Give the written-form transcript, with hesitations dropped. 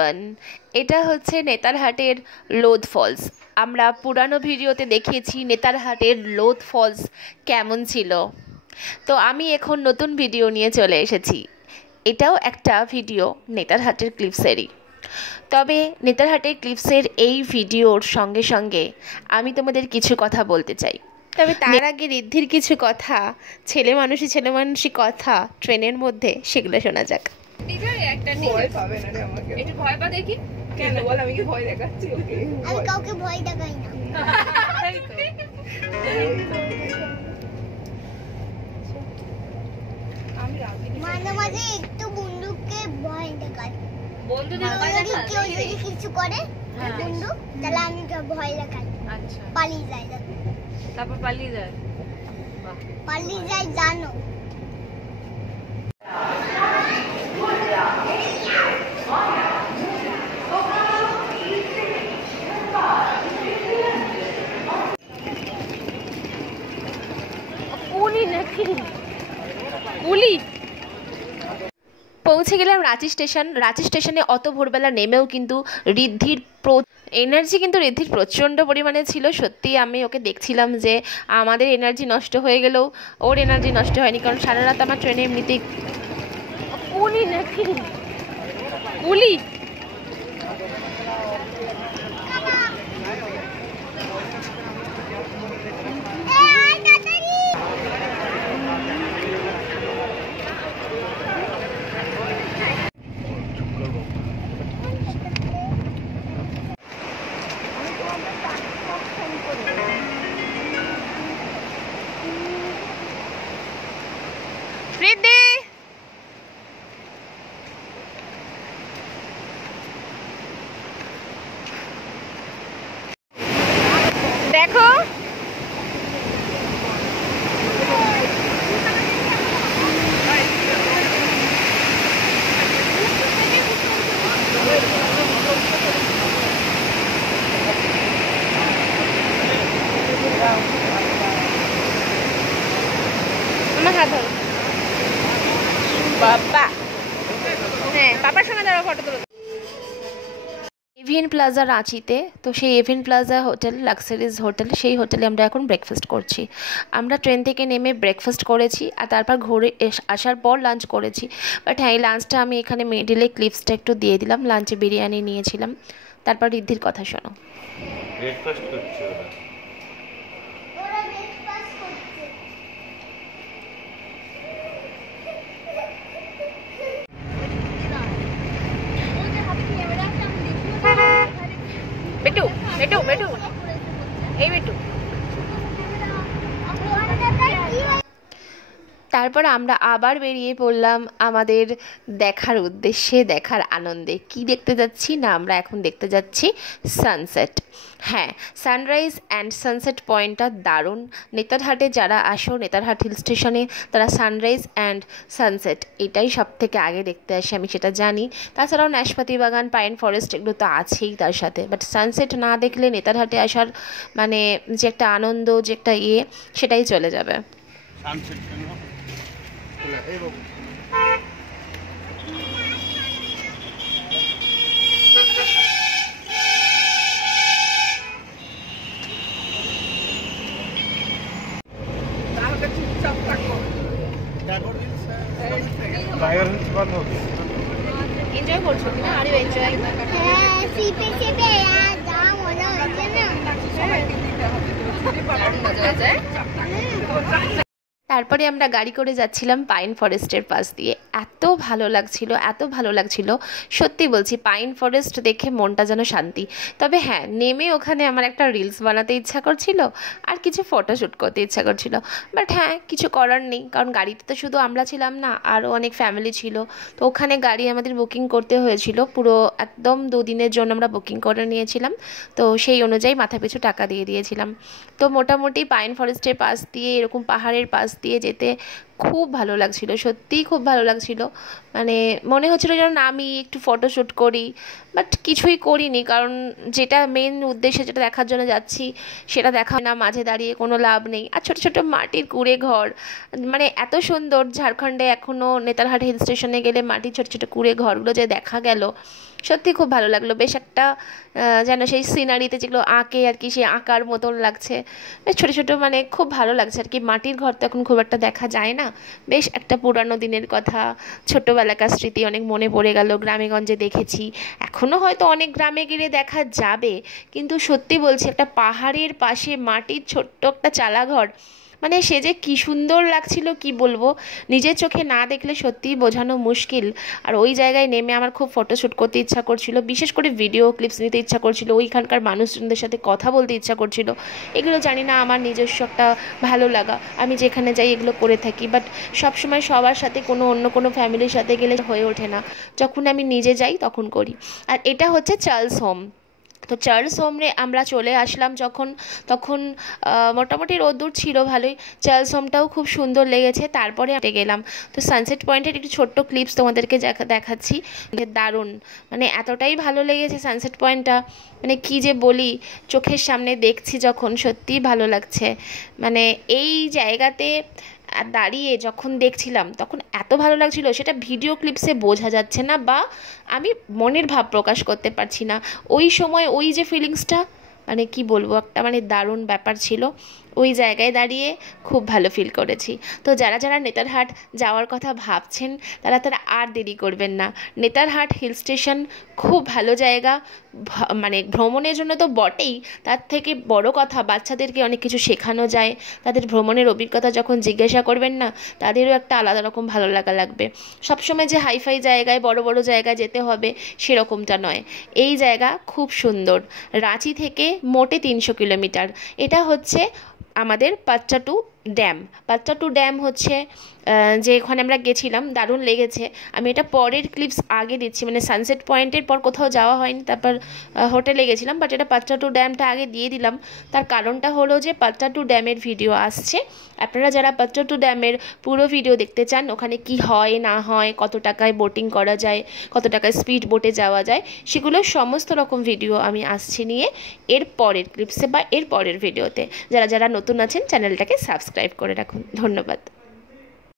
Everyone, এটা হচ্ছে নেতারহাটের Lodh false. আমরা পুরানো ভিডিওতে দেখিয়েছি নেতারহাটের লোধ ফলস কেমন ছিল। তো আমি এখন নতুন ভিডিও নিয়ে চলে এসেছি। এটাও একটা ভিডিও নেতারহাটের ক্লিপসেরই। তবে নেতারহাটের ক্লিপসের এই ভিডিওর সঙ্গে সঙ্গে আমি তোমাদের কিছু কথা বলতে চাই। তবে তার আগে ঋদ্ধির কিছু কথা, ছেলে মানুষই কথা ট্রেনের মধ্যে, সেগুলো শোনা যাক। ভয় পাবে না রে আমাকে। একটু ভয় পা দেখি। কেন বল, আমি কি ভয় দেখাচ্ছি ওকে? আমি কাউকে ভয় দেখাই না। তাই তো। আমি রাগিনি। মাঝে মাঝে একটু বন্দুককে ভয় দেখাই। বন্ধুদের ভয় যদি দেখাস? কেউ যদি কিছু করে বন্দুক, তাহলে আমি তো ভয় দেখাই। আচ্ছা। পালিয়ে যায়, তারপর পালিয়ে যায়। বাহ। পালিয়ে যায় জানো। পৌঁছে গেলাম রাঁচি স্টেশন। রাঁচি স্টেশনে অত ভোরবেলা নেমেও কিন্তু ঋদ্ধির এনার্জি কিন্তু ঋদ্ধির প্রচণ্ড পরিমাণে ছিল। সত্যি আমি ওকে দেখছিলাম যে আমাদের এনার্জি নষ্ট হয়ে গেলেও ওর এনার্জি নষ্ট হয়নি, কারণ সারা রাত আমার ট্রেনে এমনিতেই দেখো আমার হাত ধরো বাবা। হ্যাঁ, পাপার সঙ্গে দাঁড়াও, ফটো তুলো। এভিএন প্লাজা রাঁচিতে, তো সেই AVN plaza hotel, luxuries hotel, সেই হোটেলে আমরা এখন ব্রেকফাস্ট করছি। আমরা ট্রেন থেকে নেমে ব্রেকফাস্ট করেছি আর তারপর ঘুরে আসার পর লাঞ্চ করেছি। বাট হ্যাঁ, এই লাঞ্চটা আমি এখানে মিডিলে ক্লিপসটা একটু দিয়ে দিলাম। লাঞ্চে বিরিয়ানি নিয়েছিলাম। তারপর ঋদ্ধির কথা শোনো। ব্রেকফাস্ট করছে ওরা। ওরা ব্রেকফাস্ট করছে। বেটু বেটু বেটু, এই বেটু। তারপর আমরা আবার বেরিয়ে পড়লাম আমাদের দেখার উদ্দেশ্যে, দেখার আনন্দে। কি দেখতে যাচ্ছি না, আমরা এখন দেখতে যাচ্ছি সানসেট। হ্যাঁ, সানরাইজ অ্যান্ড সানসেট পয়েন্টটা দারুণ। নেতারহাটে যারা আসো, নেতারহাট হিল স্টেশনে, তারা সানরাইজ অ্যান্ড সানসেট এটাই সব থেকে আগে দেখতে আসে, আমি সেটা জানি। তাছাড়াও নাশপাতি বাগান, পাইন ফরেস্ট, এগুলো তো আছেই তার সাথে। বাট সানসেট না দেখলে নেতারহাটে আসার মানে যে একটা আনন্দ, যে একটা সেটাই চলে যাবে। এনজয় করছো কিনা? আর এনজয়। হ্যাঁ, সিপে সিপে যা মজা হচ্ছে না। মজা যায়। তারপরে আমরা গাড়ি করে যাচ্ছিলাম পাইন ফরেস্টের পাশ দিয়ে। এত ভালো লাগছিল, এত ভালো লাগছিল, সত্যি বলছি। পাইন ফরেস্ট দেখে মনটা যেন শান্তি। তবে হ্যাঁ, নেমে ওখানে আমার একটা রিলস বানাতে ইচ্ছা করছিল আর কিছু ফটোশ্যুট করতে ইচ্ছা করছিল। বাট হ্যাঁ, কিছু করার নেই, কারণ গাড়িতে তো শুধু আমরা ছিলাম না, আরও অনেক ফ্যামিলি ছিল। তো ওখানে গাড়ি আমাদের বুকিং করতে হয়েছিল, পুরো একদম 2 দিনের জন্য আমরা বুকিং করে নিয়েছিলাম। তো সেই অনুযায়ী মাথা পিছু টাকা দিয়ে দিয়েছিলাম। তো মোটামুটি পাইন ফরেস্টের পাশ দিয়ে, এরকম পাহাড়ের পাশ দিয়ে যেতে খুব ভালো লাগছিল, সত্যিই খুব ভালো লাগছিল। মানে মনে হচ্ছিল যেন নামি একটু ফটোশ্যুট করি, বাট কিছুই করিনি, কারণ যেটা মেন উদ্দেশ্যে যেটা দেখার জন্য যাচ্ছি সেটা দেখা না, মাঝে দাঁড়িয়ে কোনো লাভ নেই। আর ছোটো ছোটো মাটির কুড়ে ঘর, মানে এত সুন্দর, ঝাড়খণ্ডে এখনও নেতারহাট হিল স্টেশনে গেলে মাটির ছোটো ছোটো কুড়ে ঘরগুলো যে দেখা গেল, সত্যি খুব ভালো লাগলো। বেশ একটা যেন সেই সিনারিতে যেগুলো আঁকে আর কি, সেই আঁকার মতন লাগছে, বেশ ছোটো ছোটো, মানে খুব ভালো লাগছে আর কি। মাটির ঘর তো এখন খুব একটা দেখা যায় না, বেশ একটা পুরানো দিনের কথা, ছোটোবেলাকার স্মৃতি অনেক মনে পড়ে গেল। গ্রামেগঞ্জে দেখেছি, এখনও হয়তো অনেক গ্রামে গেলে দেখা যাবে, কিন্তু সত্যি বলছি একটা পাহাড়ের পাশে মাটির ছোট্ট একটা চালাঘর, মানে সে যে কী সুন্দর লাগছিল কি বলবো, নিজের চোখে না দেখলে সত্যিই বোঝানো মুশকিল। আর ওই জায়গায় নেমে আমার খুব ফটোশ্যুট করতে ইচ্ছা করছিল, বিশেষ করে ভিডিও ক্লিপস নিতে ইচ্ছা করছিল, ওইখানকার মানুষজনদের সাথে কথা বলতে ইচ্ছা করছিল। এগুলো জানি না, আমার নিজস্ব একটা ভালো লাগা, আমি যেখানে যাই এগুলো করে থাকি, বাট সবসময় সবার সাথে অন্য কোনো ফ্যামিলির সাথে গেলে হয়ে ওঠে না, যখন আমি নিজে যাই তখন করি। আর এটা হচ্ছে চার্লস হোম। তো চার্লস হোমে আমরা চলে আসলাম যখন, তখন মোটামুটি রোদ্দুর ছিল ভালোই, চার্লস হোমটাও খুব সুন্দর লেগেছে। তারপরে গেলাম, তো সানসেট পয়েন্টের একটু ছোট্ট ক্লিপস তোমাদেরকে দেখাচ্ছি, দারুণ, মানে এতটাই ভালো লেগেছে সানসেট পয়েন্টটা, মানে কি যে বলি, চোখের সামনে দেখছি যখন, সত্যিই ভালো লাগছে। মানে এই জায়গাতে দাঁড়িয়ে যখন দেখছিলাম তখন এত ভালো লাগছিল, সেটা ভিডিও ক্লিপসে বোঝা যাচ্ছে না, বা আমি মনের ভাব প্রকাশ করতে পারছি না। ওই সময় ওই যে ফিলিংসটা, মানে কি বলবো, একটা মানে দারুণ ব্যাপার ছিল। ওই জায়গায় দাঁড়িয়ে খুব ভালো ফিল করেছি। তো যারা যারা নেতারহাট যাওয়ার কথা ভাবছেন তারা আর দেরি করবেন না। নেতারহাট হিল স্টেশন খুব ভালো জায়গা, মানে ভ্রমণের জন্য তো বটেই, তার থেকে বড় কথা বাচ্চাদেরকে অনেক কিছু শেখানো যায়। তাদের ভ্রমণের অভিজ্ঞতা যখন জিজ্ঞাসা করবেন না, তাদেরও একটা আলাদা রকম ভালো লাগবে। সবসময় যে হাইফাই জায়গায়, বড় বড় জায়গায় যেতে হবে সেরকমটা নয়। এই জায়গা খুব সুন্দর। রাঁচি থেকে মোটে 300 কিলোমিটার। এটা হচ্ছে আমাদের পাট্টাটু ড্যাম। পাট্টাটু ড্যাম হচ্ছে যে ওখানে আমরা গেছিলাম, দারুণ লেগেছে। আমি এটা পরের ক্লিপস আগে দিচ্ছি, মানে সানসেট পয়েন্টের পর কোথাও যাওয়া হয়নি, তারপর হোটেলে গেছিলাম, বাট এটা পাট্টাটু ড্যামটা আগে দিয়ে দিলাম। তার কারণটা হলো যে পাট্টাটু ড্যামের ভিডিও আসছে, আপনারা যারা পাট্টাটু ড্যামের পুরো ভিডিও দেখতে চান, ওখানে কি হয় না হয়, কত টাকায় বোটিং করা যায়, কত টাকায় স্পিড বোটে যাওয়া যায়, সেগুলো সমস্ত রকম ভিডিও আমি আসছি নিয়ে এর পরের ক্লিপসে বা এর পরের ভিডিওতে। যারা যারা নতুন আছেন চ্যানেলটাকে সাবস্ক্রাইব করে রাখুন। ধন্যবাদ।